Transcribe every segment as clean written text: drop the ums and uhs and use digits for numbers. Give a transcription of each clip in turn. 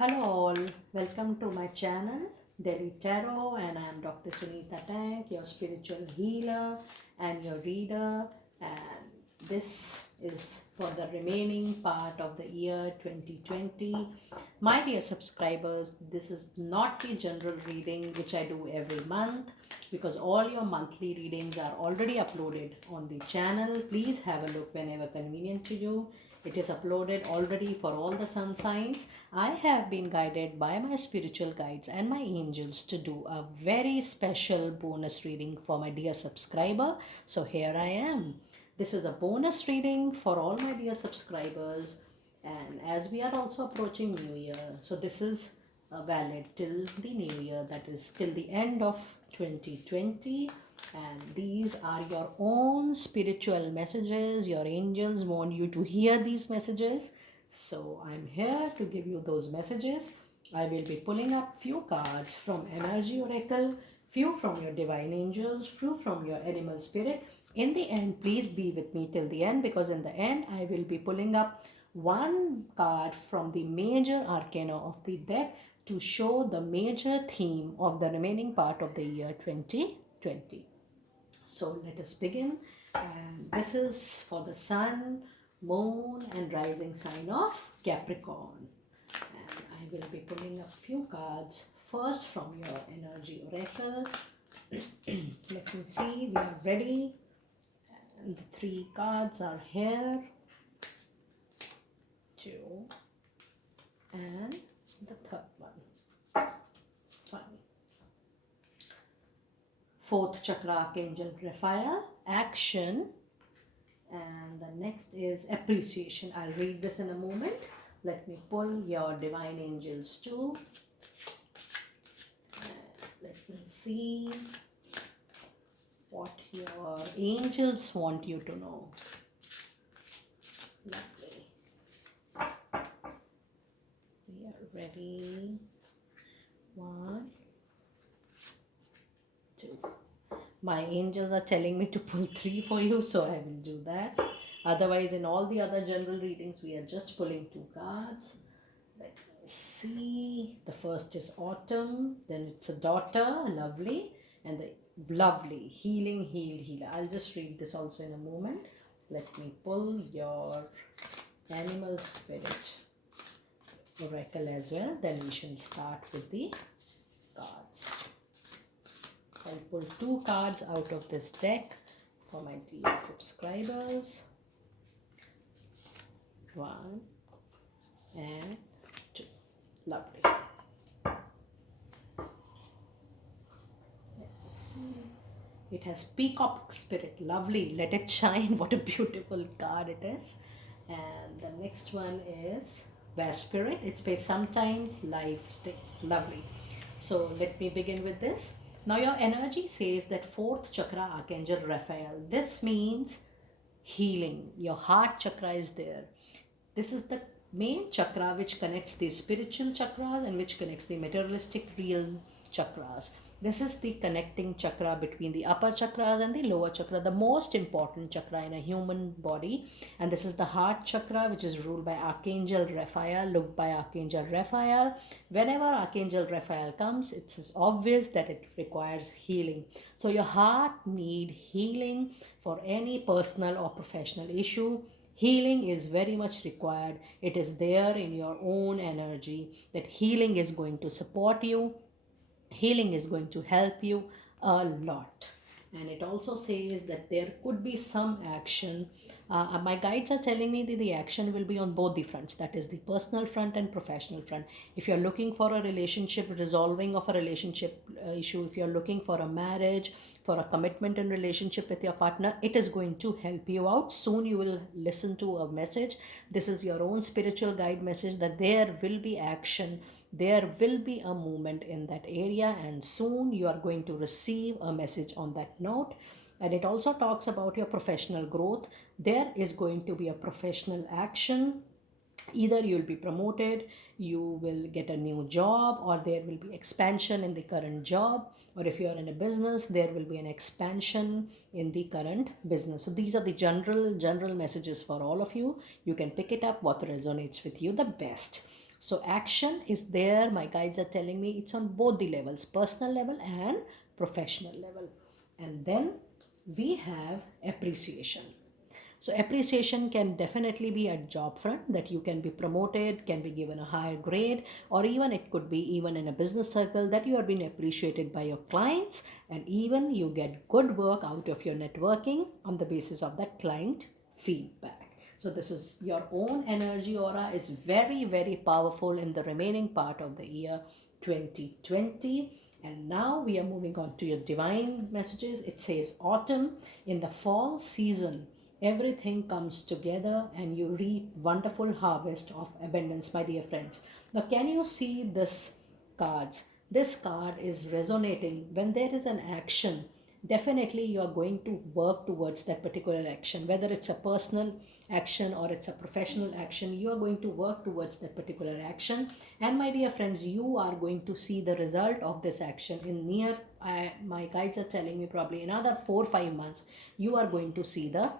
Hello all, welcome to my channel Delhi Tarot, and I am Dr. Sunita Tank, your spiritual healer and your reader, and this is for the remaining part of the year 2020. My dear subscribers, this is not the general reading which I do every month because all your monthly readings are already uploaded on the channel. Please have a look whenever convenient to you. It is uploaded already for all the sun signs. I have been guided by my spiritual guides and my angels to do a very special bonus reading for my dear subscriber. So here I am. This is a bonus reading for all my dear subscribers, and as we are also approaching New Year, so this is valid till the New Year, that is till the end of 2020. And these are your own spiritual messages. Your angels want you to hear these messages, so I'm here to give you those messages. I will be pulling up few cards from Energy Oracle, few from your divine angels, few from your animal spirit. In the end, please be with me till the end, because in the end I will be pulling up one card from the major arcana of the deck to show the major theme of the remaining part of the year 2020. So let us begin. And this is for the sun, moon, and rising sign of Capricorn. And I will be pulling up few cards first from your energy oracle. Let me see, we are ready. And the three cards are here, two, and the third one. Fine. Fourth chakra, Archangel Raphael, action. And the next is appreciation. I'll read this in a moment. Let me pull your divine angels too. Let me see what your angels want you to know. Lovely. We are ready. One, two. My angels are telling me to pull three for you, so I will do that. Otherwise, in all the other general readings, we are just pulling two cards. Let me see. The first is autumn, then it's a daughter, lovely, and the lovely healing, healer. I'll just read this also in a moment. Let me pull your animal spirit oracle as well. Then we shall start with the cards. I'll pull two cards out of this deck for my dear subscribers. One and two. Lovely. Let me see. It has Peacock Spirit. Lovely. Let it shine. What a beautiful card it is. And the next one is Bear Spirit. It's based sometimes life stays. Lovely. So let me begin with this. Now your energy says that fourth chakra, Archangel Raphael. This means healing. Your heart chakra is there. This is the main chakra which connects the spiritual chakras and which connects the materialistic real chakras. This is the connecting chakra between the upper chakras and the lower chakra, the most important chakra in a human body. And this is the heart chakra, which is ruled by Archangel Raphael, looked by Archangel Raphael. Whenever Archangel Raphael comes, it's obvious that it requires healing. So your heart need healing for any personal or professional issue. Healing is very much required. It is there in your own energy that healing is going to support you. Healing is going to help you a lot. And it also says that there could be some action. My guides are telling me that the action will be on both the fronts, that is the personal front and professional front. If you're looking for a relationship, resolving of a relationship issue, if you're looking for a marriage, for a commitment and relationship with your partner, it is going to help you out. Soon you will listen to a message. This is your own spiritual guide message that there will be action, there will be a movement in that area, and soon you are going to receive a message on that note. And it also talks about your professional growth. There is going to be a professional action. Either you will be promoted, you will get a new job, or there will be expansion in the current job, or if you are in a business, there will be an expansion in the current business. So these are the general messages for all of you. You can pick it up what resonates with you the best. So action is there. My guides are telling me it's on both the levels, personal level and professional level. And then we have appreciation. So appreciation can definitely be at job front, that you can be promoted, can be given a higher grade, or even it could be even in a business circle that you are being appreciated by your clients, and even you get good work out of your networking on the basis of that client feedback. So this is your own energy aura is very, very powerful in the remaining part of the year 2020. And now we are moving on to your divine messages. It says autumn. In the fall season, everything comes together and you reap wonderful harvest of abundance, my dear friends. Now can you see this cards? This card is resonating. When there is an action, definitely you are going to work towards that particular action, whether it's a personal action or it's a professional action. You are going to work towards that particular action, and my dear friends, you are going to see the result of this action in near, my guides are telling me probably another 4 or 5 months you are going to see the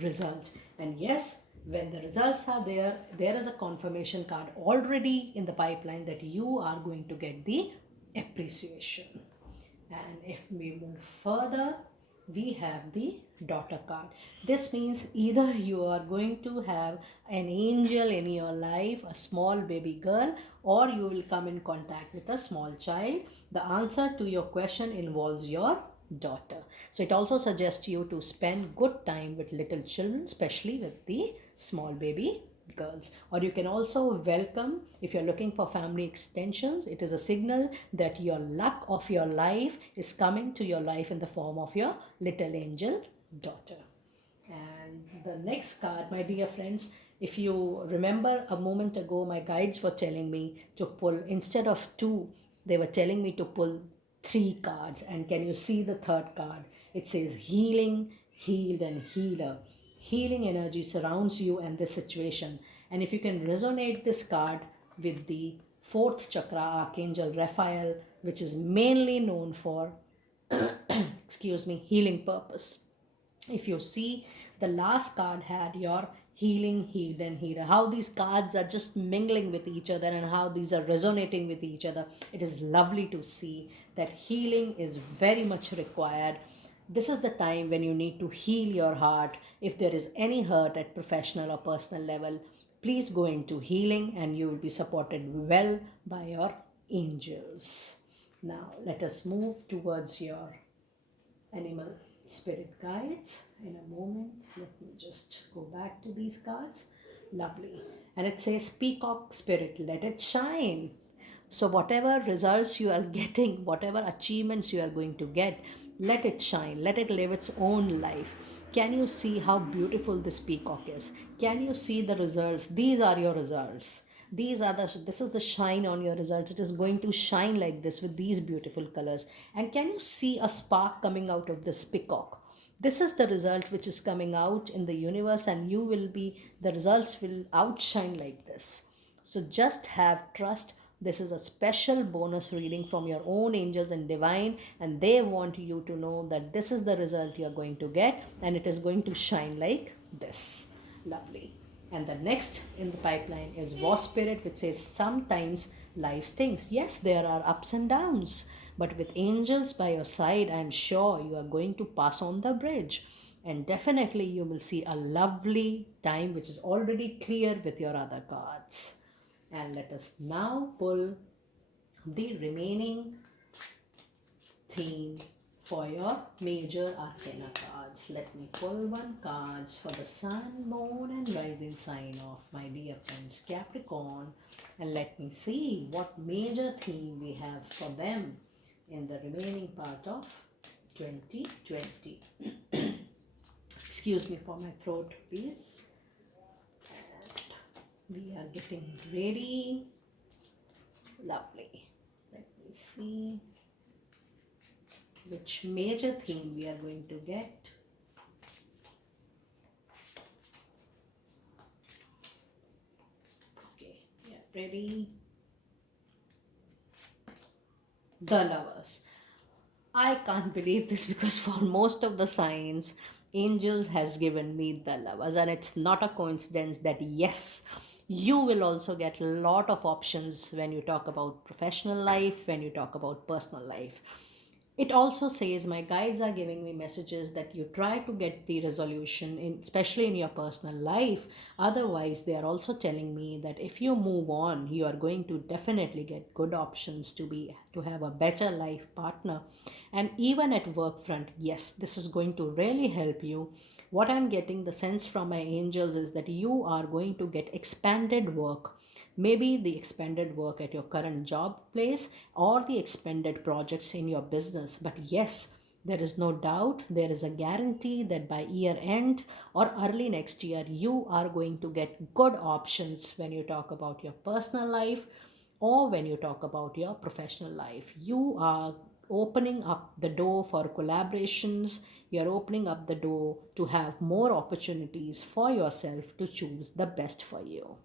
result. And yes, when the results are there, there is a confirmation card already in the pipeline that you are going to get the appreciation. And if we move further, we have the daughter card. This means either you are going to have an angel in your life, a small baby girl, or you will come in contact with a small child. The answer to your question involves your daughter. So it also suggests you to spend good time with little children, especially with the small baby girls. Or you can also welcome, if you're looking for family extensions, it is a signal that your luck of your life is coming to your life in the form of your little angel daughter. And the next card, my dear friends, if you remember a moment ago, my guides were telling me to pull, instead of two, they were telling me to pull three cards. And can you see the third card? It says healing, healed, and healer. Healing energy surrounds you and this situation. And if you can resonate this card with the fourth chakra, Archangel Raphael, which is mainly known for, excuse me, healing purpose. If you see, the last card had your healing, healed, and healer. How these cards are just mingling with each other and how these are resonating with each other. It is lovely to see that healing is very much required. This is the time when you need to heal your heart. If there is any hurt at professional or personal level, please go into healing and you will be supported well by your angels. Now, let us move towards your animal spirit guides in a moment. Let me just go back to these cards. Lovely. And it says peacock spirit, let it shine. So whatever results you are getting, whatever achievements you are going to get, let it shine, let it live its own life. Can you see how beautiful this peacock is? Can you see the results? These are your results. This is the shine on your results. It is going to shine like this with these beautiful colors. And can you see a spark coming out of this peacock? This is the result which is coming out in the universe, and you will be, the results will outshine like this. So just have trust. This is a special bonus reading from your own angels and divine, and they want you to know that this is the result you are going to get, and it is going to shine like this. Lovely. And the next in the pipeline is War Spirit, which says sometimes life stinks. Yes, there are ups and downs, but with angels by your side, I'm sure you are going to pass on the bridge. And definitely you will see a lovely time which is already clear with your other cards. And let us now pull the remaining theme for your major arcana cards. Let me pull one cards for the sun, moon, and rising sign of my dear friends Capricorn, and let me see what major theme we have for them in the remaining part of 2020. Excuse me for my throat, please. And we are getting ready. Lovely. Let me see which major theme we are going to get. Okay, yeah, ready. The Lovers. I can't believe this because for most of the signs, angels has given me the Lovers, and it's not a coincidence that yes, You will also get a lot of options when you talk about professional life, when you talk about personal life. It also says my guides are giving me messages that you try to get the resolution in, especially in your personal life. Otherwise, they are also telling me that if you move on, you are going to definitely get good options to have a better life partner. And even at work front, yes, this is going to really help you. What I'm getting the sense from my angels is that you are going to get expanded work, maybe the expanded work at your current job place or the expanded projects in your business. But yes, there is no doubt, there is a guarantee that by year end or early next year, you are going to get good options when you talk about your personal life or when you talk about your professional life. You are opening up the door for collaborations, you're opening up the door to have more opportunities for yourself to choose the best for you.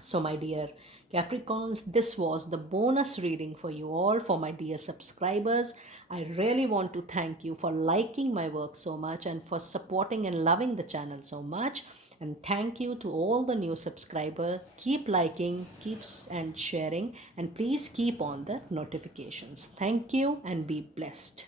So, my dear Capricorns, this was the bonus reading for you all, for my dear subscribers. I really want to thank you for liking my work so much and for supporting and loving the channel so much. And thank you to all the new subscriber. Keep liking, and sharing, and please keep on the notifications. Thank you and be blessed.